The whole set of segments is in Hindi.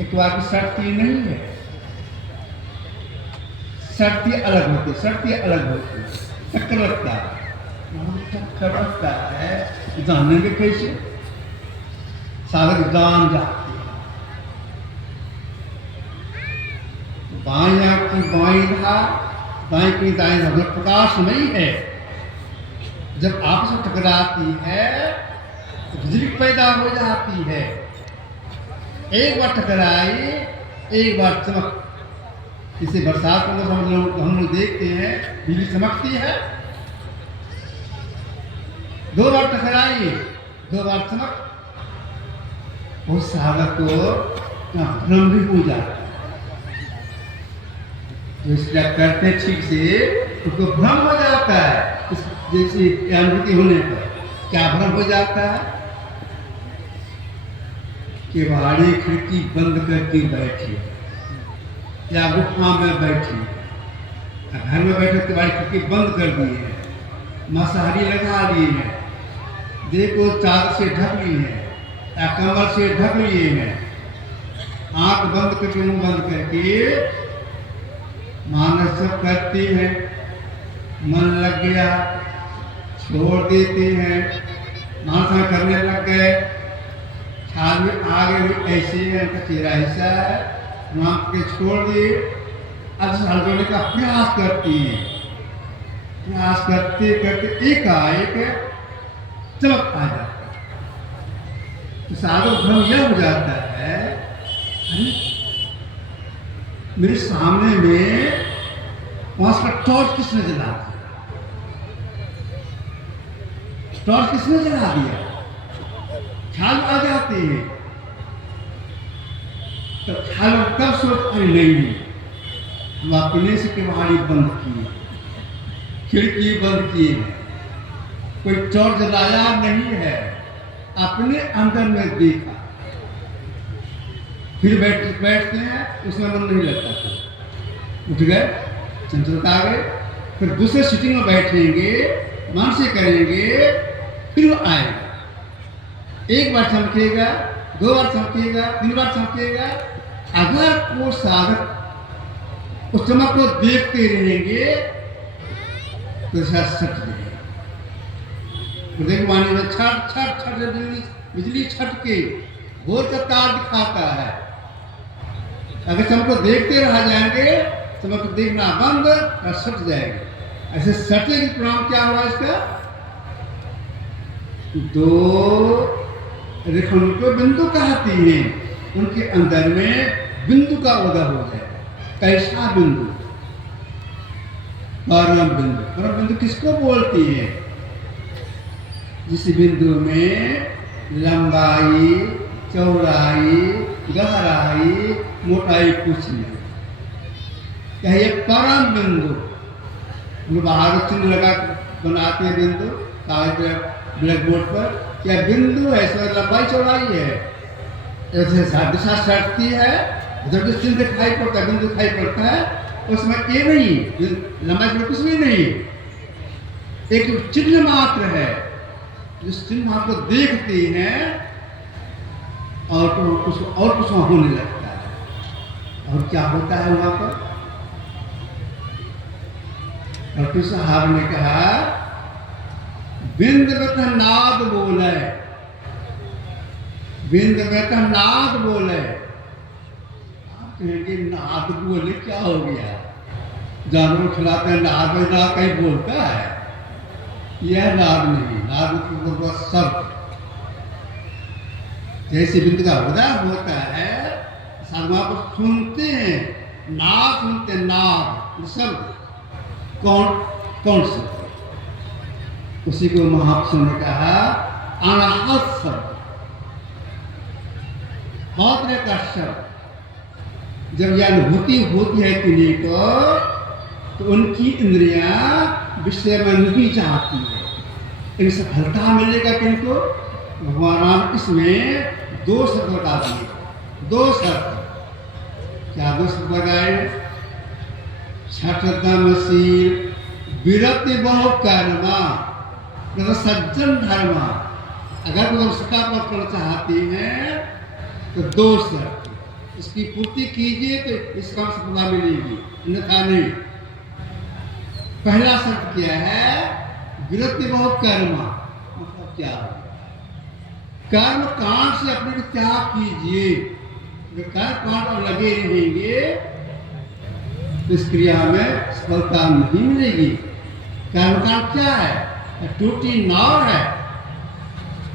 एक बार की शर्ती नहीं है, शर्ती अलग होती है, शर्ती अलग होती है। चक्कर लगता है, चक्कर लगता है, जानेंगे कैसे? साधक जान जाते हैं। बाएं आंख की बाएं धार, दाएं की दाएं धार, प्रकाशमयी है। जब आपस में टकराती है तो बिजली पैदा हो जाती है। एक बार टकराई, एक बार चमक। इसे बरसात में हम लोग देखते हैं, बिजली चमकती है। दो बार टकराई, दो बार चमक, उस साधक को भ्रम भी हो जाता है। तो इसलिए करते ठीक से उसको भ्रम हो जाता है। जैसी अनुभूति होने पर क्या भ्रम हो जाता है? कि बाड़ी खिड़की बंद करके बैठी या गुफा में बैठी, घर में बैठे तो बाड़ी खिड़की बंद कर दी है, मसारी लगा ली है, देखो चादर से ढक ली है या कमर से ढक लिए हैं, आंख बंद करके मुंह बंद करके मानस सब करती है, मन लग गया छोड़ देते हैं, मानस करने लग गए, ख्याल में आगे भी ऐसे है, चेहरा ऐसा है, नाम के छोड़ दिए। अब हल्के का प्रयास करती है, प्रयास करते करते एकाएक चमक आ जाता है। तो साधक भ्रम यह हो जाता है, मेरे सामने में वहां का टॉर्च किसने जला दिया? टॉर्च किसने जला दिया? ख्याल आ जाते हैं। तो ख्याल तब सोचते नहीं, हम अपने से केवाड़ी बंद किए, खिड़की बंद किए, कोई टॉर्च जलाया नहीं है, अपने अंदर में देखा। फिर बैठते हैं, उसमें मन नहीं लगता था, उठ गए, चंचलता आ गए, फिर दूसरे सीटिंग में बैठेंगे, मन से करेंगे, फिर वो आएगा। एक बार चमकेगा, दो बार चमकेगा, तीन बार चमकेगा। अगर वो साधक उस चमक को देखते रहेंगे तो शायद सट जाएगा। देख मानी में छट छट छट बिजली छटके भोर का तार दिखाता है। अगर चमक को देखते रह जाएंगे, चमक को देखना बंद और सट जाएगा। ऐसे सटे की परिणाम क्या हुआ इसका? दो रेखाओं को बिंदु कहती हैं, उनके अंदर में बिंदु का उदय हो जाए। कैसा बिंदु? परम बिंदु। परम बिंदु किसको बोलती है? जिस बिंदु में लंबाई, चौड़ाई, गहराई, मोटाई कुछ नहीं, कहिए परम बिंदु। बाहर चिन्ह लगा बनाते हैं बिंदु कागज ब्लैक बोर्ड पर, क्या बिंदु है, इसमें लंबाई चौड़ाई है, ऐसे दिशा सटती है, जब चिन्ह दिखाई पड़ता है, बिंदु दिखाई पड़ता है, उसमें ये नहीं, लंबाई में कुछ भी नहीं, एक चिन्ह मात्र है। जिस चिन्ह मात्र को देखते हैं और कुछ होने लगता है। और क्या होता है वहां पर? डॉक्टर साहब ने कहा, बिंद में तो नाद बोले, बिंद में तो नाद बोले। आप कहेंगे नाद बोले क्या हो गया? जानवर खिलाते हैं, नाद में नाद कहीं बोलता है? यह नाद नहीं, नाद तो शब्द। जैसे बिंद का उदय होता है, साधुआ को सुनते हैं, नाद सुनते हैं, नाद शब्द। कौन से? उसी को महापुरुषों ने कहा अनाहत शब्द, हौतरे का शब्द। जब यह अनुभूति होती है किन्हीं को, तो उनकी इंद्रियां विषय में नहीं चाहती है। इन सफलता मिलेगा किनको? भगवान राम इसमें दो शब्द बता दिए, दो शब्द। क्या दो शब्द लगाए? छठ दमशील विरति बहु कर्मा, सज्जन धर्मा। अगर वो उसका पकड़ चाहती हैं तो दो शर्त, इसकी पूर्ति कीजिए तो इसका सफलता मिलेगी, अन्यथा नहीं। पहला शर्त क्या है? विरक्ति बहुत कर्म। मतलब क्या है? कर्म कांड से अपने को त्याग कीजिए। अगर कर्म कांड और लगे रहेंगे तो इस क्रिया में सफलता नहीं मिलेगी। कर्मकांड क्या है? टूटी नाव है,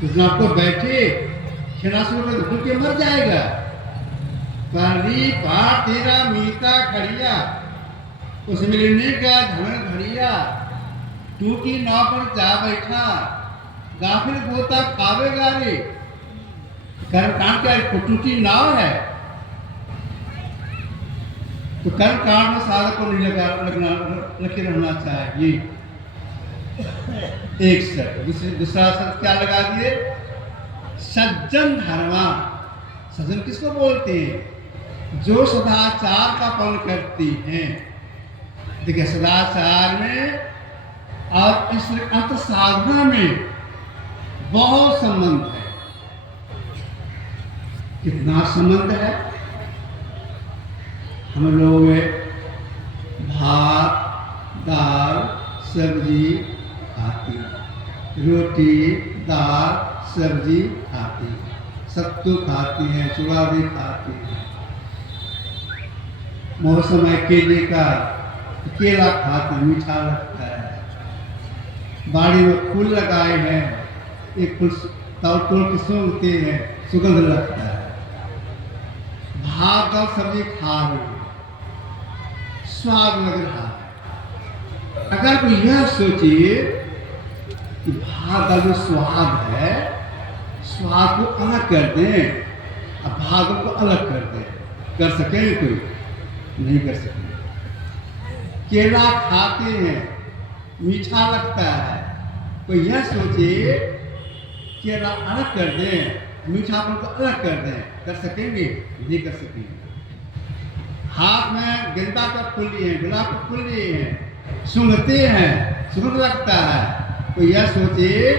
उसमें आपको बैठे खिलासों में घूम के मर जाएगा। पारी पार तेरा मीता खड़िया, उस मिलने का धन धड़िया, टूटी नाव पर जा बैठा, गाफिल गोता खावेगा रे। कर्मकांड क्या है? टूटी नाव है। तो कर्मकांड में साधक को नहीं लगे रहना चाहिए। एक शर्त। दूसरा शर्त क्या लगा दिए? सज्जन धर्मा। सज्जन किसको बोलते हैं? जो सदाचार का पालन करती हैं। देखिए, सदाचार में और इस अंत साधना में बहुत संबंध है। कितना संबंध है? हम लोग भात, दाल, सब्जी खाते हैं, रोटी, दाल, सब्जी खाते हैं, सत्तू खाते हैं, चूड़ा भी खाते हैं। मौसम है केले का, केला खाते हैं, मीठा लगता है। बाड़ी में फूल लगाए हैं, एक फूल तोड़ के सूंघते हैं, सुगंध लगता है। भात दाल सब्जी खा रहे हैं, स्वाद लग रहा है। अगर कोई यह सोचिए कि भात दाल में स्वाद है, स्वाद को अलग कर दें, अब भात को अलग कर दें, कर सकेंगे? कोई नहीं कर सकेंगे। केला खाते हैं, मीठा लगता है, कोई यह सोचिए केला अलग कर दें, मीठापन को अलग कर दें, कर सकेंगे? नहीं कर सकेंगे। हाथ में गेंदा का फूल लिए हैं, गुलाब का फूल लिए हैं, सूंघते हैं, सुगंध लगता है, तो यह सोचिए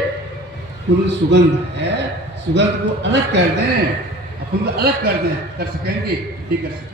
फूल सुगंध है, सुगंध को अलग कर दें, फूल को अलग कर दें, कर सकेंगे? नहीं कर सकेंगे।